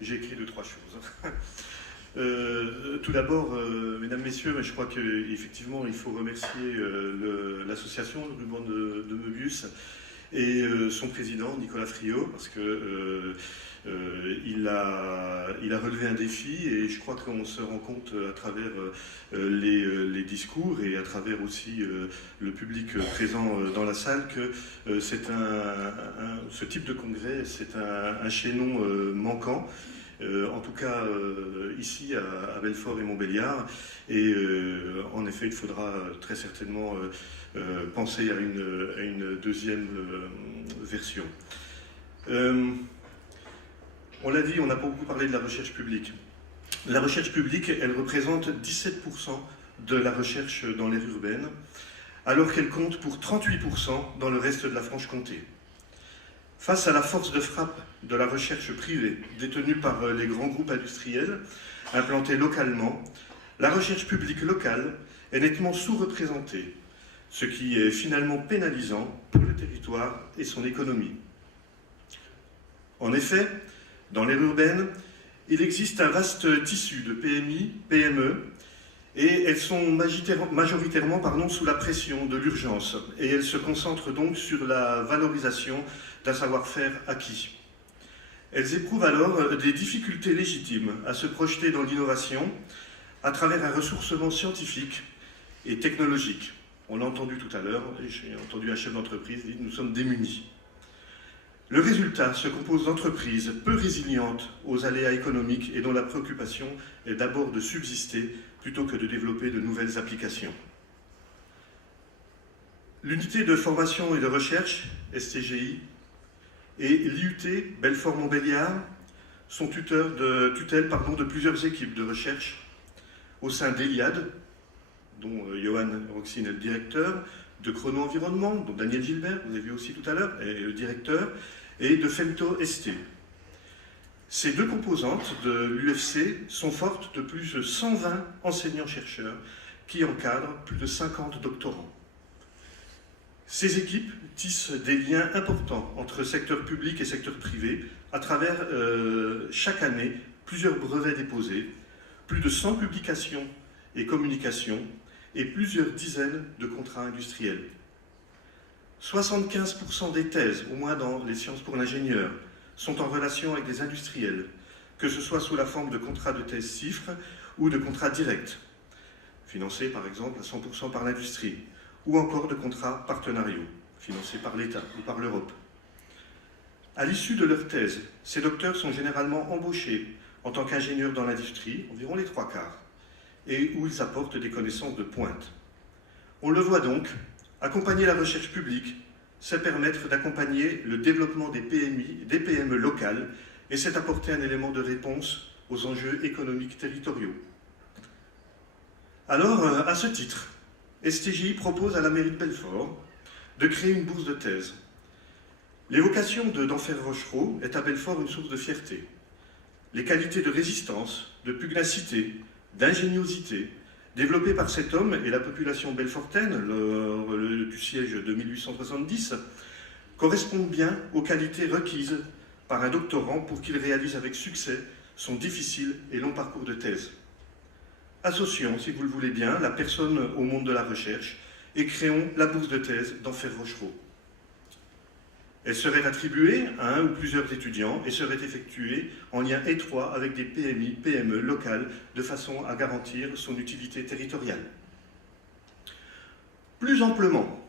j'ai écrit 2-3 choses. Tout d'abord, mesdames, messieurs, je crois qu'effectivement, il faut remercier l'association, le ruban de Möbius, et son président, Nicolas Friot, parce que il a relevé un défi, et je crois qu'on se rend compte à travers les discours et à travers aussi le public présent dans la salle que ce type de congrès, c'est un chaînon manquant. En tout cas ici à Belfort et Montbéliard, et en effet il faudra très certainement penser à une deuxième version. On l'a dit, on n'a pas beaucoup parlé de la recherche publique. La recherche publique, elle représente 17% de la recherche dans l'aire urbaine, alors qu'elle compte pour 38% dans le reste de la Franche-Comté. Face à la force de frappe de la recherche privée, détenue par les grands groupes industriels implantés localement, la recherche publique locale est nettement sous-représentée, ce qui est finalement pénalisant pour le territoire et son économie. En effet, dans l'aire urbaine, il existe un vaste tissu de PMI, PME, et elles sont majoritairement sous la pression de l'urgence, et elles se concentrent donc sur la valorisation d'un savoir-faire acquis. Elles éprouvent alors des difficultés légitimes à se projeter dans l'innovation à travers un ressourcement scientifique et technologique. On l'a entendu tout à l'heure, j'ai entendu un chef d'entreprise dire « nous sommes démunis ». Le résultat se compose d'entreprises peu résilientes aux aléas économiques et dont la préoccupation est d'abord de subsister plutôt que de développer de nouvelles applications. L'unité de formation et de recherche, STGI, et l'IUT Belfort-Montbéliard sont tutelle de plusieurs équipes de recherche au sein d'Eliade, dont Johan Roxin est le directeur, de Chrono Environnement, dont Daniel Gilbert, vous avez vu aussi tout à l'heure, est le directeur, et de Femto-ST. Ces deux composantes de l'UFC sont fortes de plus de 120 enseignants-chercheurs qui encadrent plus de 50 doctorants. Ces équipes tissent des liens importants entre secteur public et secteur privé à travers chaque année plusieurs brevets déposés, plus de 100 publications et communications et plusieurs dizaines de contrats industriels. 75% des thèses, au moins dans les sciences pour l'ingénieur, sont en relation avec des industriels, que ce soit sous la forme de contrats de thèse CIFRE ou de contrats directs, financés par exemple à 100% par l'industrie, ou encore de contrats partenariaux, financés par l'État ou par l'Europe. À l'issue de leur thèse, ces docteurs sont généralement embauchés en tant qu'ingénieurs dans l'industrie, environ les 3/4, et où ils apportent des connaissances de pointe. On le voit donc, accompagner la recherche publique, c'est permettre d'accompagner le développement des PMI, des PME locales, et c'est apporter un élément de réponse aux enjeux économiques territoriaux. Alors, à ce titre, STGI propose à la mairie de Belfort de créer une bourse de thèse. L'évocation d'Enfer Rochereau est à Belfort une source de fierté. Les qualités de résistance, de pugnacité, d'ingéniosité développées par cet homme et la population belfortaine lors du siège de 1870 correspondent bien aux qualités requises par un doctorant pour qu'il réalise avec succès son difficile et long parcours de thèse. Associons, si vous le voulez bien, la personne au monde de la recherche et créons la bourse de thèse d'Enfer Rochereau. Elle serait attribuée à un ou plusieurs étudiants et serait effectuée en lien étroit avec des PMI, PME locales de façon à garantir son utilité territoriale. Plus amplement,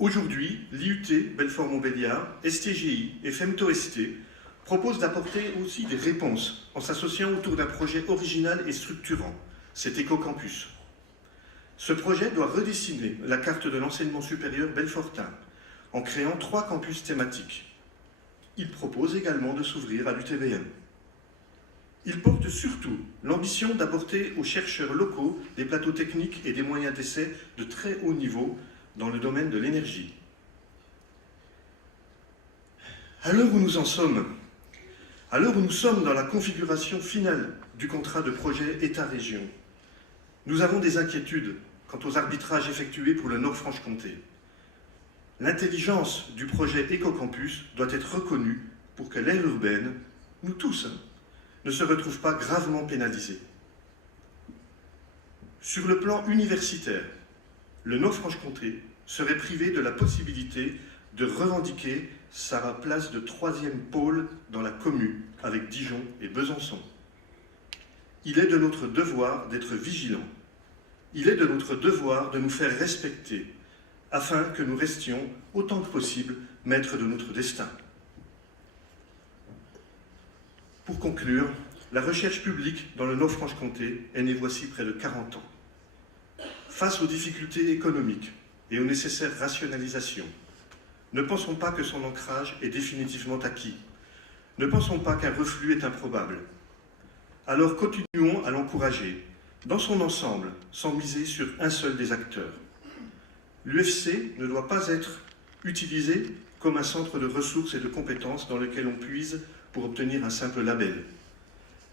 aujourd'hui, l'IUT Belfort-Montbéliard, STGI et Femto-ST proposent d'apporter aussi des réponses en s'associant autour d'un projet original et structurant, cet éco-campus. Ce projet doit redessiner la carte de l'enseignement supérieur belfortain en créant 3 campus thématiques. Il propose également de s'ouvrir à l'UTBM. Il porte surtout l'ambition d'apporter aux chercheurs locaux des plateaux techniques et des moyens d'essai de très haut niveau dans le domaine de l'énergie. À l'heure où nous en sommes, à l'heure où nous sommes dans la configuration finale du contrat de projet État-région, nous avons des inquiétudes quant aux arbitrages effectués pour le Nord-Franche-Comté. L'intelligence du projet Écocampus doit être reconnue pour que l'aire urbaine, nous tous, ne se retrouve pas gravement pénalisé. Sur le plan universitaire, le Nord-Franche-Comté serait privé de la possibilité de revendiquer sa place de 3e pôle dans la commune avec Dijon et Besançon. Il est de notre devoir d'être vigilants. Il est de notre devoir de nous faire respecter afin que nous restions autant que possible maîtres de notre destin. Pour conclure, la recherche publique dans le Nord-Franche-Comté est née voici près de 40 ans. Face aux difficultés économiques et aux nécessaires rationalisations, ne pensons pas que son ancrage est définitivement acquis. Ne pensons pas qu'un reflux est improbable. Alors continuons à l'encourager, dans son ensemble, sans miser sur un seul des acteurs. L'UFC ne doit pas être utilisé comme un centre de ressources et de compétences dans lequel on puise pour obtenir un simple label.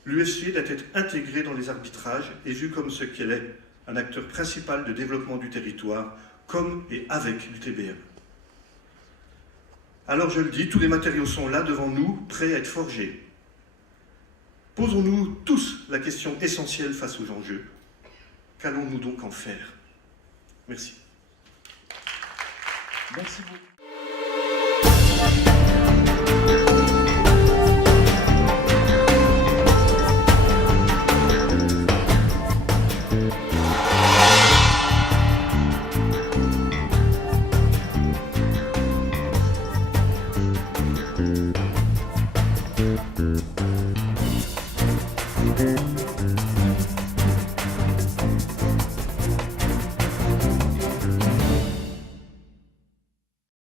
L'UFC doit être intégré dans les arbitrages et vu comme ce qu'elle est, un acteur principal de développement du territoire, comme et avec l'UTBM. Alors je le dis, tous les matériaux sont là devant nous, prêts à être forgés. Posons-nous tous la question essentielle face aux enjeux. Qu'allons-nous donc en faire? Merci. Merci beaucoup.